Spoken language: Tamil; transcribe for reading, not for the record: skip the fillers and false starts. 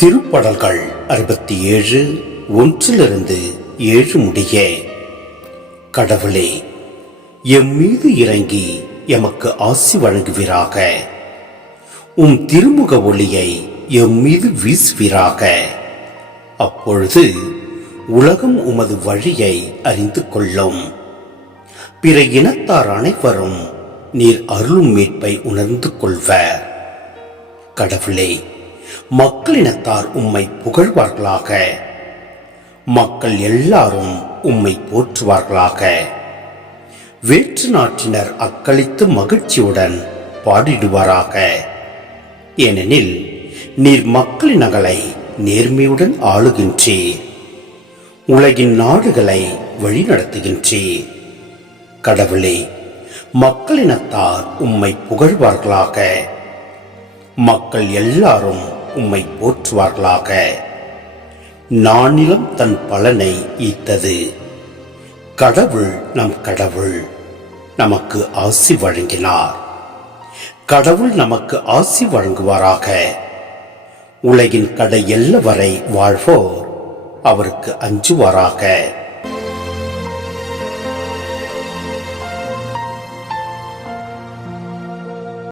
திருப்படல்கள் 67 1 7 முடிய. கடவுளே, எம் மீது இறங்கி எமக்கு ஆசி வழங்குவீராக. உம் திருமுக ஒளியை எம் மீது வீசுவீராக. அப்பொழுது உலகம் உமது வழியை அறிந்து கொள்ளும். பிற இனத்தார் அனைவரும் நீர் அருளும் மீட்பை உணர்ந்து கொள்வர். கடவுளே, மக்களினத்தார் உம்மை புகழ்வார்களாக. மக்கள் எல்லாரும் உம்மை போற்றுவார்களாக. வேற்று நாட்டினர் அக்களித்து மகிழ்ச்சியுடன் பாடிடுவாராக. ஏனெனில் நீர் மக்களினங்களை நேர்மையுடன் ஆளுகின்றீர். உலகின் நாடுகளை வழிநடத்துகின்றீர். கடவுளே, மக்களினத்தார் உம்மை புகழ்வார்களாக. மக்கள் எல்லாரும் உம்மை போற்றுவார்களாக. நானிலம் தன் பலனை ஈத்தது. கடவுள் நம் கடவுள் நமக்கு ஆசி வழங்கினார். கடவுள் நமக்கு ஆசி வழங்குவாராக. உலகின் கடை எல்லை வரை வாழ்வோர் அவருக்கு அஞ்சுவாராக.